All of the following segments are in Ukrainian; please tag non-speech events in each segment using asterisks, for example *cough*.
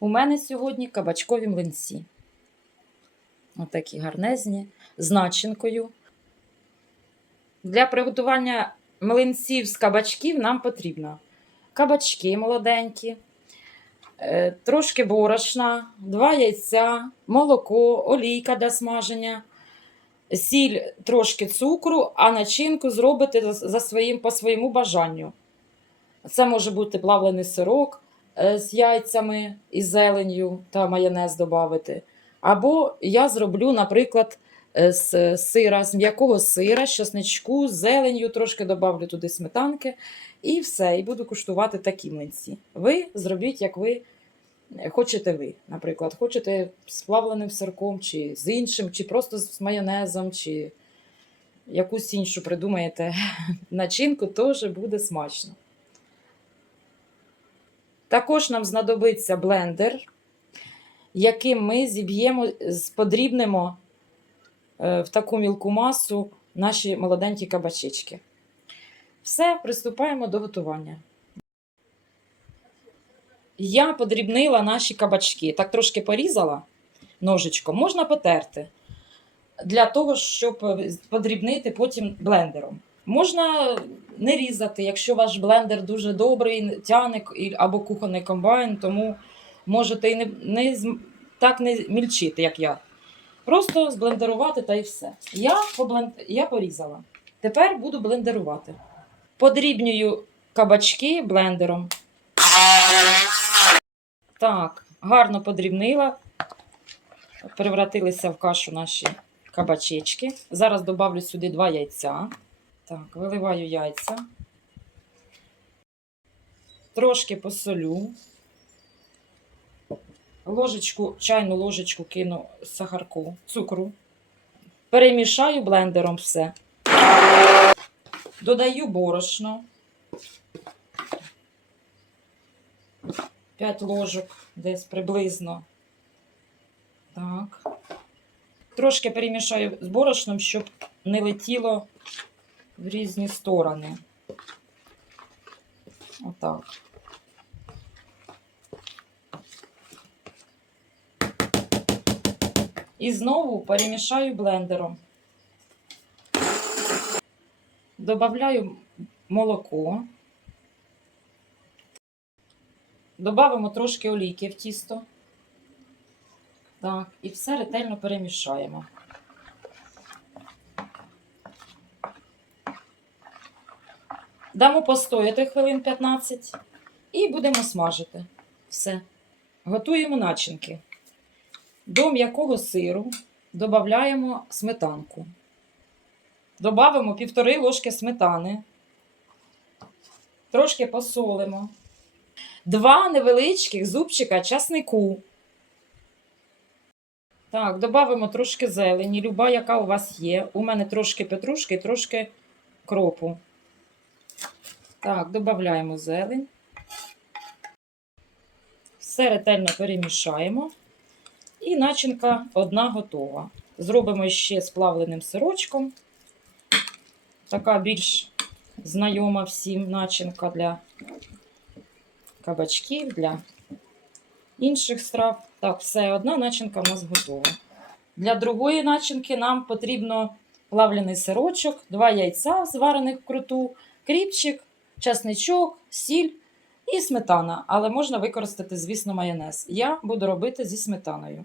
У мене сьогодні кабачкові млинці. Отакі гарнезні, з начинкою. Для приготування млинців з кабачків нам потрібно кабачки молоденькі, е, трошки борошна, два яйця, молоко, олійка для смаження, сіль, трошки цукру, а начинку зробите за- своїм, по своєму бажанню. Це може бути плавлений сирок з яйцями і зеленью та майонез додати. Або я зроблю, наприклад, е, з сира, з м'якого сира, з чесничку, з зеленью, трошки додавлю туди сметанки, і все. І буду куштувати такі млинці. Ви зробіть, як ви е, хочете ви. Наприклад, хочете з плавленим сирком, чи з іншим, чи просто з майонезом, чи якусь іншу придумаєте *laughs* начинку, теж буде смачно. Також нам знадобиться блендер, яким ми зіб'ємо, з- подрібнемо е, в таку мілку масу наші молоденькі кабачечки. Все, приступаємо до готування. Я подрібнила наші кабачки. Так трошки порізала ножичком, можна потерти. Для того, щоб е, подрібнити потім блендером. Можна не різати, якщо ваш блендер дуже добрий, тяне або кухонний комбайн, тому можете і не, не так не мільчити, як я. Просто зблендерувати та і все. Я, побленд... я порізала. Тепер буду блендерувати. Подрібнюю кабачки блендером. Так, гарно подрібнила. Превратилися в кашу наші кабачечки. Зараз добавлю сюди два яйця. Так, виливаю яйця. Трошки посолю. Ложечку, чайну ложечку кину сахарку, цукру. Перемішаю блендером все. Додаю борошно. 5 ложок десь приблизно. Так. Трошки перемішаю з борошном, щоб не летіло в різні сторони. Отак. І знову перемішаю блендером. Добавляю молоко. Добавимо трошки олійки в тісто. Так, і все ретельно перемішаємо. Дамо постояти хвилин 15 і будемо смажити. Все. Готуємо начинки. До м'якого сиру додаємо сметанку. Добавимо півтори ложки сметани. Трошки посолимо. Два невеличких зубчика часнику. Так, додамо трошки зелені, люба, яка у вас є. У мене трошки петрушки трошки кропу. Так, додаємо зелень. Все ретельно перемішаємо. І начинка одна готова. Зробимо ще з плавленим сирочком. Така більш знайома всім начинка для кабачків, для інших страв. Так, все, одна начинка в нас готова. Для другої начинки нам потрібно плавлений сирочок, два яйця, зварених вкруту, кріпчик, часничок, сіль і сметана. Але можна використати, звісно, майонез. Я буду робити зі сметаною.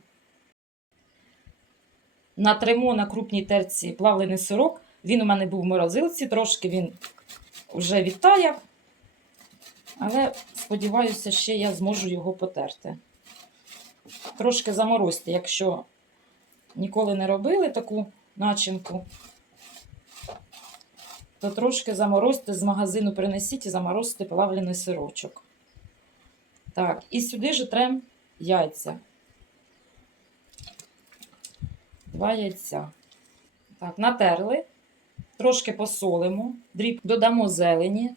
Натримо на крупній терці плавлений сирок. Він у мене був в морозилці, трошки він вже відтаяв. Але сподіваюся, ще я зможу його потерти. Трошки заморозьте, якщо ніколи не робили таку начинку, то трошки заморозьте з магазину принесіть і заморозьте плавлений сирочок. Так, і сюди же трем яйця. Два яйця. Так, натерли. Трошки посолимо, дріб додамо зелені.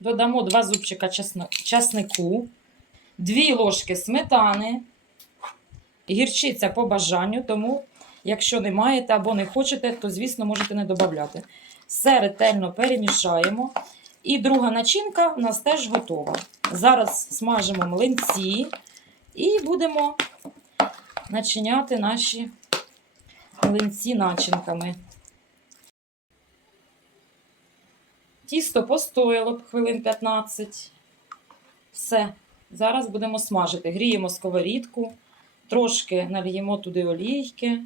Додамо два зубчика часнику, дві ложки сметани, гірчиця по бажанню, тому, якщо не маєте або не хочете, то, звісно, можете не додати. Все ретельно перемішаємо І друга начинка у нас теж готова. Зараз смажимо млинці і будемо начиняти наші млинці начинками. Тісто постояло б хвилин 15. Все. Зараз будемо смажити. Гріємо сковорідку, трошки нальємо туди олійки.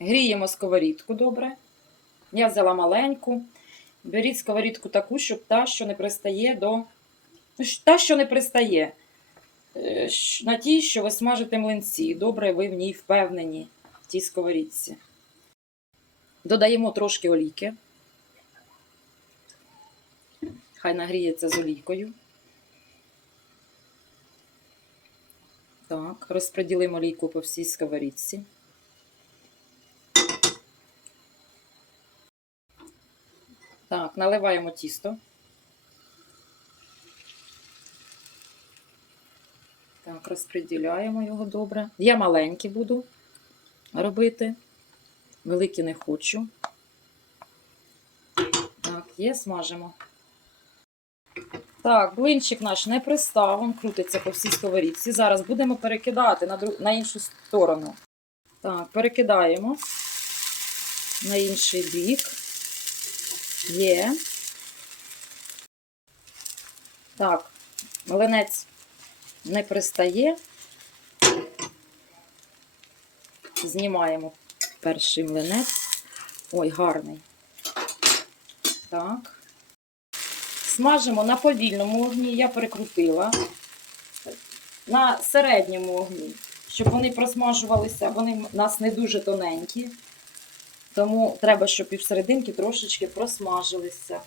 Гріємо сковорідку добре. Я взяла маленьку. Беріть сковорідку таку, щоб та, що не пристає до. Та, що не пристає. е, На тій, що ви смажите млинці. Добре, ви в ній впевнені в тій сковорідці. Додаємо трошки олійки. Хай нагріється з олійкою. Так, розподілимо олійку по всій сковорідці. Так, наливаємо тісто. Так, розподіляємо його добре. Я маленькі буду робити. Великі не хочу. Так, є, смажимо. Так, блинчик наш не пристав, він крутиться по всій сковорідці. Зараз будемо перекидати на, друг... на іншу сторону. Так, перекидаємо на інший бік. Є. Так, млинець не пристає. Знімаємо перший млинець. Ой, гарний. Так. Смажимо на повільному огні, я перекрутила. На середньому огні, щоб вони просмажувалися, вони в нас не дуже тоненькі. Тому треба, щоб і всерединки трошечки просмажилися.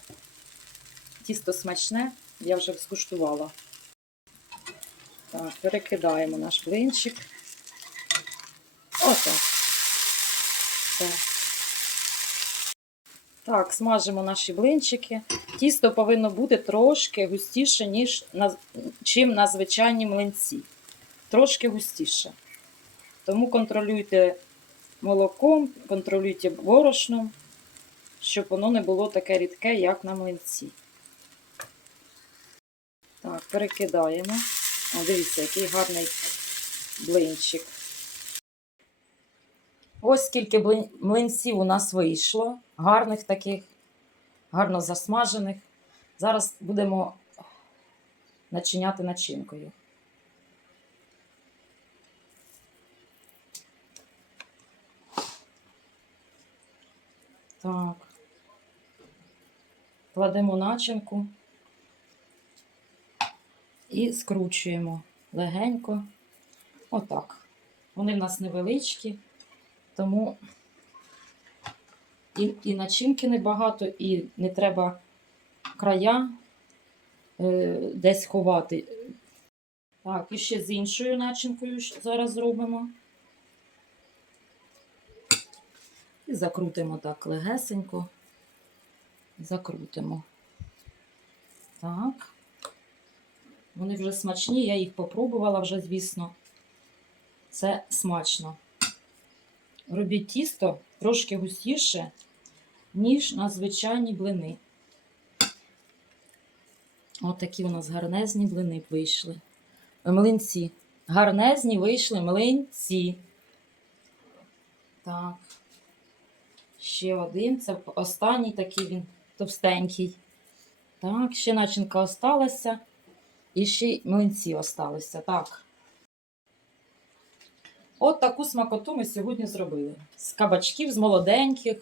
Тісто смачне, я вже скуштувала. Так, перекидаємо наш блинчик. Отак. Так. Так, смажимо наші блинчики. Тісто повинно бути трошки густіше, ніж на, чим на звичайні млинці. Трошки густіше. Тому контролюйте молоком, контролюйте борошном, щоб воно не було таке рідке, як на млинці. Так, перекидаємо. О, дивіться, який гарний блинчик. Ось скільки млинців у нас вийшло. Гарних таких, гарно засмажених. Зараз будемо начиняти начинкою. Так. Кладемо начинку і скручуємо легенько. Отак. Вони в нас невеличкі, тому і, і начинки небагато, і не треба края е, десь ховати. Так, і ще з іншою начинкою зараз зробимо. Закрутимо так легесенько. Закрутимо. Так. Вони вже смачні, я їх попробувала вже, звісно. Це смачно. Робіть тісто трошки густіше, ніж на звичайні блини. От такі у нас гарнезні блини вийшли. Млинці. Гарнезні вийшли млинці. Так. Ще один. Це останній такий він товстенький. Так, ще начинка осталася. І ще й млинці осталися. Так. От таку смакоту ми сьогодні зробили. З кабачків, з молоденьких.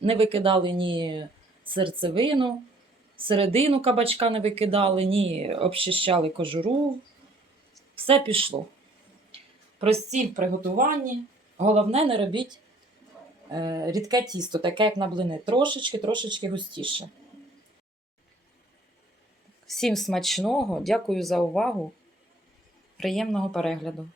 Не викидали ні серцевину, середину кабачка не викидали, ні обчищали кожуру. Все пішло. Прості в приготуванні. Головне, не робіть рідке тісто, таке, як на блини. Трошечки, трошечки густіше. Всім смачного, дякую за увагу. Приємного перегляду.